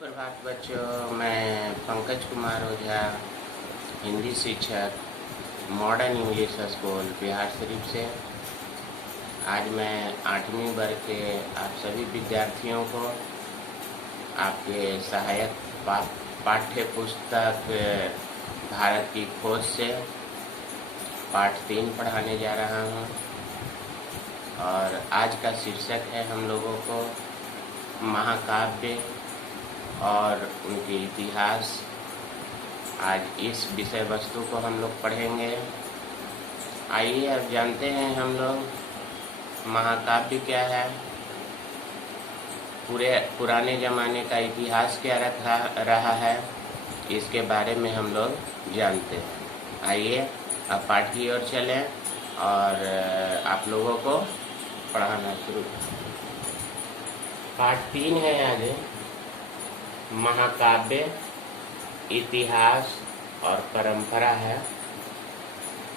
सुप्रभात बच्चों, मैं पंकज कुमार ओझा, हिंदी शिक्षक, modern English school Bihar Sharif से। आज मैं 8वीं वर्ग के आप सभी विद्यार्थियों को आपके सहायक पाठ्य पुस्तक भारत की खोज से पाठ 3 पढ़ाने जा रहा हूँ। और आज का शीर्षक है हम लोगों को महाकाव्य और उनके इतिहास। आज इस विषय वस्तु को हम लोग पढ़ेंगे। आइए अब जानते हैं हम लोग महाकाव्य क्या है, पुराने ज़माने का इतिहास क्या रहा है, इसके बारे में हम लोग जानते हैं। आइए अब पाठ की ओर चलें और आप लोगों को पढ़ाना शुरू करें। पाठ 3 है आज महाकाव्य, इतिहास और परंपरा है।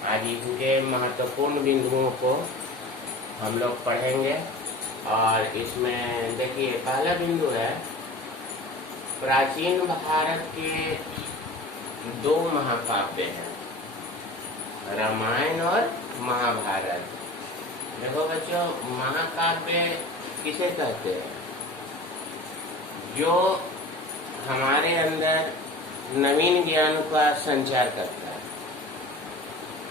आज इनके महत्वपूर्ण बिंदुओं को हम लोग पढ़ेंगे। और इसमें देखिए पहला बिंदु है प्राचीन भारत के 2 महाकाव्य हैं, रामायण और महाभारत। देखो बच्चों, महाकाव्य किसे कहते हैं? जो हमारे अंदर नवीन ज्ञान का संचार करता है।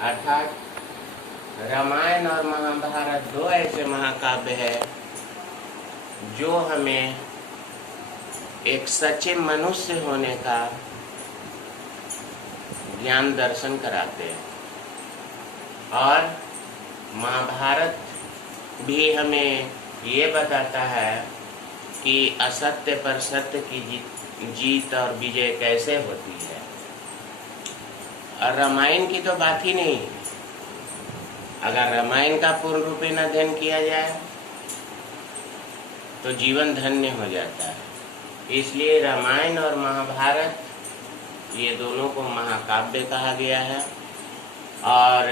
अर्थात रामायण और महाभारत 2 ऐसे महाकाव्य हैं जो हमें एक सच्चे मनुष्य होने का ज्ञान दर्शन कराते हैं। और महाभारत भी हमें ये बताता है कि असत्य पर सत्य की जीत और विजय कैसे होती है। और रामायण की तो बात ही नहीं। अगर रामायण का पूर्ण रूप में अध्ययन किया जाए तो जीवन धन्य हो जाता है। इसलिए रामायण और महाभारत ये दोनों को महाकाव्य कहा गया है। और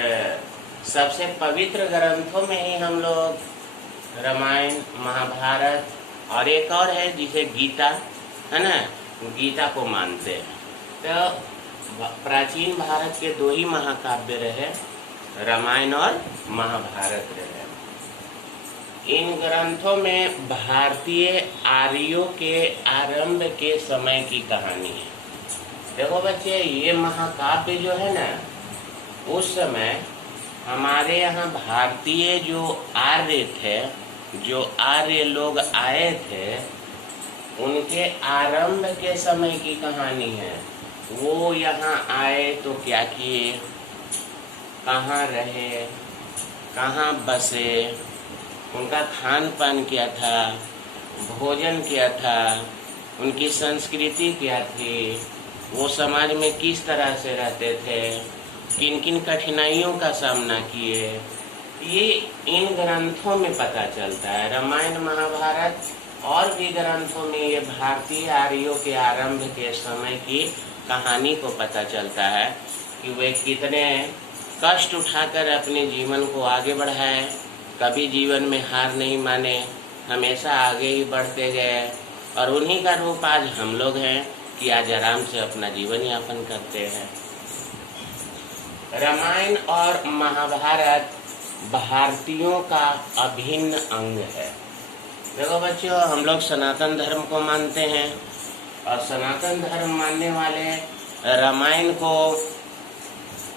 सबसे पवित्र ग्रंथों में ही हम लोग रामायण, महाभारत और एक और है जिसे गीता है ना, गीता को मानते हैं। तो प्राचीन भारत के 2 ही महाकाव्य रहे, रामायण और महाभारत रहे। इन ग्रंथों में भारतीय आर्यों के आरंभ के समय की कहानी है। देखो बच्चे, ये महाकाव्य जो है ना, उस समय हमारे यहाँ भारतीय जो आर्य थे, जो आर्य लोग आए थे, उनके आरंभ के समय की कहानी है। वो यहाँ आए तो क्या किए, कहाँ रहे, कहाँ बसे, उनका खान पान क्या था, भोजन क्या था, उनकी संस्कृति क्या थी, वो समाज में किस तरह से रहते थे, किन किन कठिनाइयों का सामना किए, ये इन ग्रंथों में पता चलता है। रामायण, महाभारत और भी ग्रंथों में ये भारतीय आर्यों के आरंभ के समय की कहानी को पता चलता है कि वे कितने कष्ट उठाकर अपने जीवन को आगे बढ़ाए, कभी जीवन में हार नहीं माने, हमेशा आगे ही बढ़ते गए। और उन्हीं का रूप आज हम लोग हैं कि आज आराम से अपना जीवन यापन करते हैं। रामायण और महाभारत भारतीयों का अभिन्न अंग है। देखो बच्चों, हम लोग सनातन धर्म को मानते हैं और सनातन धर्म मानने वाले रामायण को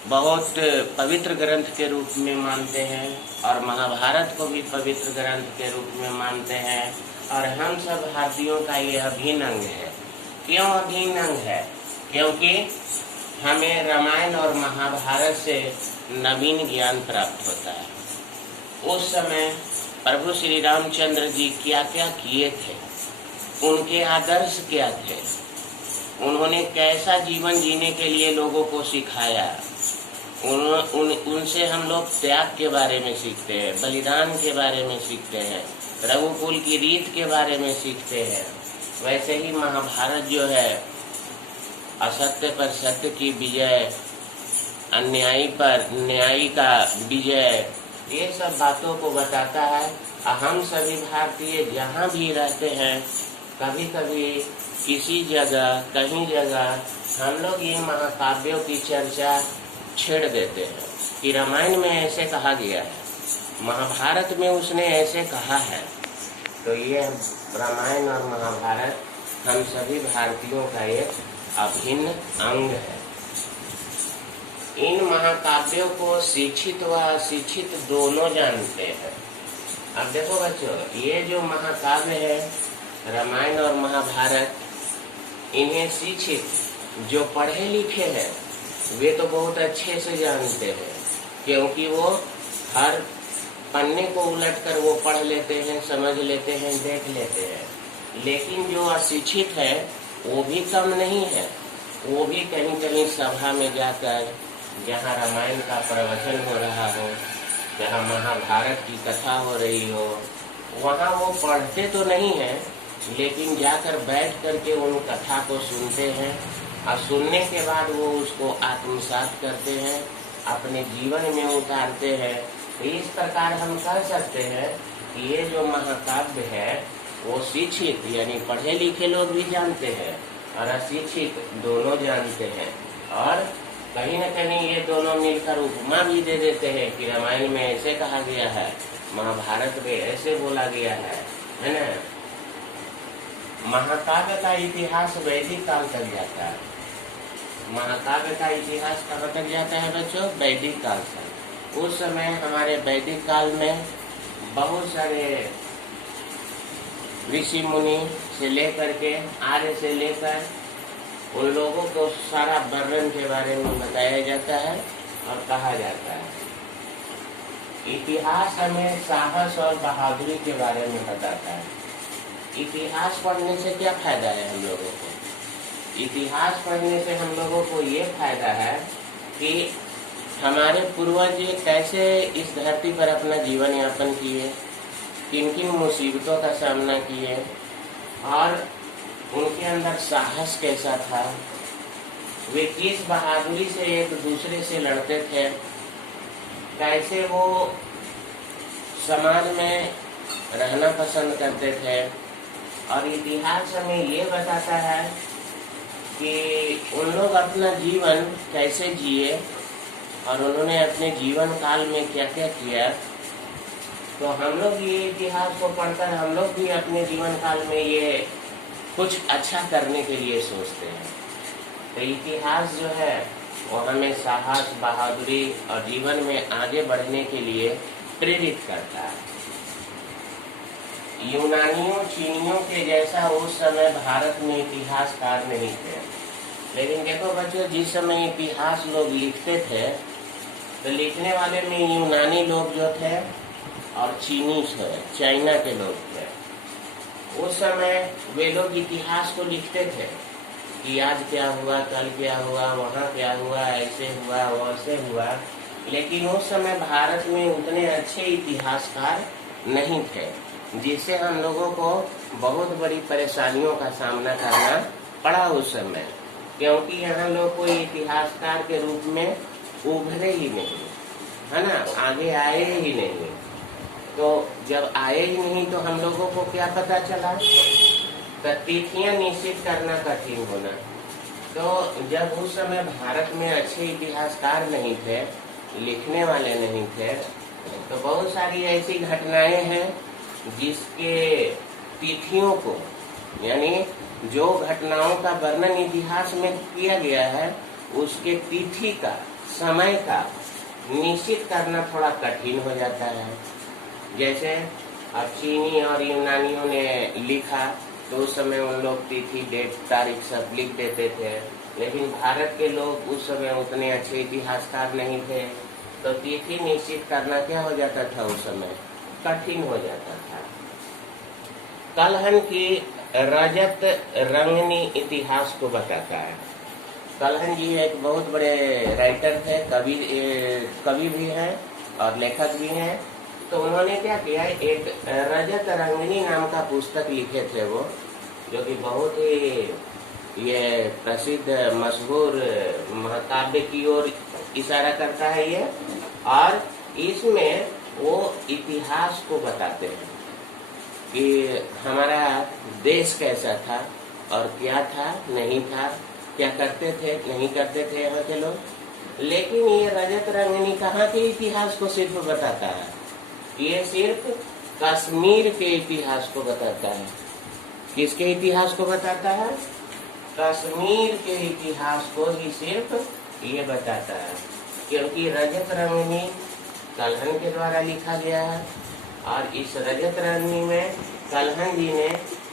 बहुत पवित्र ग्रंथ के रूप में मानते हैं और महाभारत को भी पवित्र ग्रंथ के रूप में मानते हैं। और हम सब भारतीयों का ये अभिन्न अंग है। क्यों अभिन्न अंग है? क्योंकि हमें रामायण और महाभारत से नवीन ज्ञान प्राप्त होता है। उस समय प्रभु श्री रामचंद्र जी क्या क्या किए थे, उनके आदर्श क्या थे, उन्होंने कैसा जीवन जीने के लिए लोगों को सिखाया। उनसे हम लोग त्याग के बारे में सीखते हैं, बलिदान के बारे में सीखते हैं, रघुकुल की रीत के बारे में सीखते हैं। वैसे ही महाभारत जो है असत्य पर सत्य की विजय, अन्यायी पर न्यायी का विजय, ये सब बातों को बताता है। हम सभी भारतीय जहाँ भी रहते हैं कभी कभी किसी जगह कहीं जगह हम लोग ये महाकाव्यों की चर्चा छेड़ देते हैं कि रामायण में ऐसे कहा गया है, महाभारत में उसने ऐसे कहा है। तो ये रामायण और महाभारत हम सभी भारतीयों का एक अभिन्न अंग है। इन महाकाव्यों को शिक्षित व अशिक्षित दोनों जानते हैं। अब देखो बच्चों, ये जो महाकाव्य है रामायण और महाभारत, इन्हें शिक्षित जो पढ़े लिखे हैं वे तो बहुत अच्छे से जानते हैं, क्योंकि वो हर पन्ने को उलटकर वो पढ़ लेते हैं, समझ लेते हैं, देख लेते हैं। लेकिन जो अशिक्षित है वो भी कम नहीं है। वो भी कहीं कहीं सभा में जाकर, जहाँ रामायण का प्रवचन हो रहा हो, जहाँ महाभारत की कथा हो रही हो, वहाँ वो पढ़ते तो नहीं है, लेकिन जाकर बैठ करके उन कथा को सुनते हैं और सुनने के बाद वो उसको आत्मसात करते हैं, अपने जीवन में उतारते हैं। तो इस प्रकार हम कह सकते हैं कि ये जो महाकाव्य है वो शिक्षित यानी पढ़े लिखे लोग भी जानते हैं और अशिक्षित दोनों जानते हैं। और कहीं न कहीं ये दोनों मिलकर उपमा भी दे देते हैं कि रामायण में ऐसे कहा गया है, महाभारत में ऐसे बोला गया है ना। महाकाव्य का इतिहास वैदिक काल तक जाता है। महाकाव्य का इतिहास कहाँ तक जाता है बच्चों? वैदिक काल तक। उस समय हमारे वैदिक काल में बहुत सारे ऋषि मुनि से लेकर के आर्य से लेकर उन लोगों को सारा वर्णन के बारे में बताया जाता है और कहा जाता है। इतिहास हमें साहस और बहादुरी के बारे में बताता है। इतिहास पढ़ने से क्या फायदा है हम लोगों को? इतिहास पढ़ने से हम लोगों को ये फायदा है कि हमारे पूर्वज कैसे इस धरती पर अपना जीवन यापन किए, किन किन मुसीबतों का सामना किए और उनके अंदर साहस कैसा था, वे किस बहादुरी से एक दूसरे से लड़ते थे, कैसे वो समाज में रहना पसंद करते थे। और इतिहास हमें ये बताता है कि उन लोग अपना जीवन कैसे जिए और उन्होंने अपने जीवन काल में क्या क्या किया। तो हम लोग ये इतिहास को पढ़कर हम लोग भी अपने जीवन काल में ये कुछ अच्छा करने के लिए सोचते हैं। तो इतिहास जो है वो हमें साहस, बहादुरी और जीवन में आगे बढ़ने के लिए प्रेरित करता है। यूनानियों, चीनियों के जैसा उस समय भारत में इतिहासकार नहीं थे। लेकिन देखो बच्चों, जिस समय इतिहास लोग लिखते थे तो लिखने वाले में यूनानी लोग जो थे और चीनी थे, चाइना के लोग थे। उस समय वे लोग इतिहास को लिखते थे कि आज क्या हुआ, कल क्या हुआ, वहाँ क्या हुआ, ऐसे हुआ, वैसे हुआ। लेकिन उस समय भारत में उतने अच्छे इतिहासकार नहीं थे, जिससे हम लोगों को बहुत बड़ी परेशानियों का सामना करना पड़ा उस समय, क्योंकि यहाँ लोग कोई इतिहासकार के रूप में उभरे ही नहीं, है ना, आगे आए ही नहीं। तो जब आए ही नहीं तो हम लोगों को क्या पता चला? तो तिथियां निश्चित करना कठिन होना। तो जब उस समय भारत में अच्छे इतिहासकार नहीं थे, लिखने वाले नहीं थे, तो बहुत सारी ऐसी घटनाएं हैं जिसके तिथियों को, यानी जो घटनाओं का वर्णन इतिहास में किया गया है उसके तिथि का, समय का निश्चित करना थोड़ा कठिन हो जाता है। जैसे अब चीनी और यूनानियों ने लिखा तो उस समय उन लोग तिथि, डेट, तारीख सब लिख देते थे। लेकिन भारत के लोग उस समय उतने अच्छे इतिहासकार नहीं थे, तो तिथि निश्चित करना क्या हो जाता था? उस समय कठिन हो जाता था। कलहन की रजत रंगनी इतिहास को बताता है। कलहन जी एक बहुत बड़े राइटर थे, कवि भी हैं और लेखक भी हैं। तो उन्होंने क्या किया, एक रजत रंगनी नाम का पुस्तक लिखे थे वो, जो कि बहुत ही ये प्रसिद्ध मशहूर महाकाव्य की ओर इशारा करता है ये। और इसमें वो इतिहास को बताते हैं कि हमारा देश कैसा था और क्या था, नहीं था, क्या करते थे, नहीं करते थे यहाँ के लोग। लेकिन ये रजत रंगनी कहाँ के इतिहास को सिर्फ बताता है, ये सिर्फ कश्मीर के इतिहास को बताता है। किसके इतिहास को बताता है? कश्मीर के इतिहास को ही सिर्फ ये बताता है, क्योंकि रजत रंगनी कल्हण के द्वारा लिखा गया है और इस रजत रंगनी में कल्हण जी ने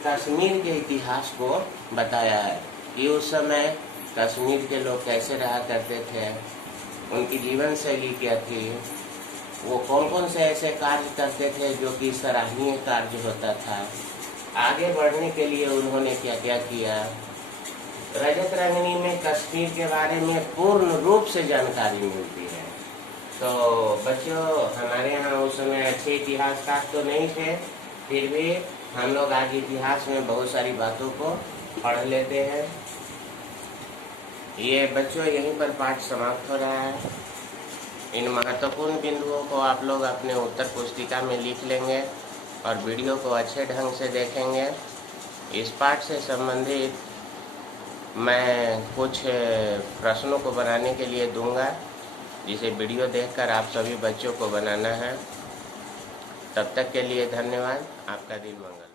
कश्मीर के इतिहास को बताया है कि उस समय कश्मीर के लोग कैसे रहा करते थे, उनकी जीवन शैली क्या थी, वो कौन कौन से ऐसे कार्य करते थे जो कि सराहनीय कार्य होता था, आगे बढ़ने के लिए उन्होंने क्या क्या किया। रजत रंगनी में कश्मीर के बारे में पूर्ण रूप से जानकारी मिलती है। तो बच्चों, हमारे यहाँ उस समय अच्छे इतिहासकार तो नहीं थे, फिर भी हम लोग आज इतिहास में बहुत सारी बातों को पढ़ लेते हैं। ये बच्चों यहीं पर पाठ समाप्त हो रहा है। इन महत्वपूर्ण बिंदुओं को आप लोग अपने उत्तर पुस्तिका में लिख लेंगे और वीडियो को अच्छे ढंग से देखेंगे। इस पाठ से संबंधित मैं कुछ प्रश्नों को बनाने के लिए दूंगा, जिसे वीडियो देखकर आप सभी बच्चों को बनाना है। तब तक के लिए धन्यवाद। आपका दिन मंगल।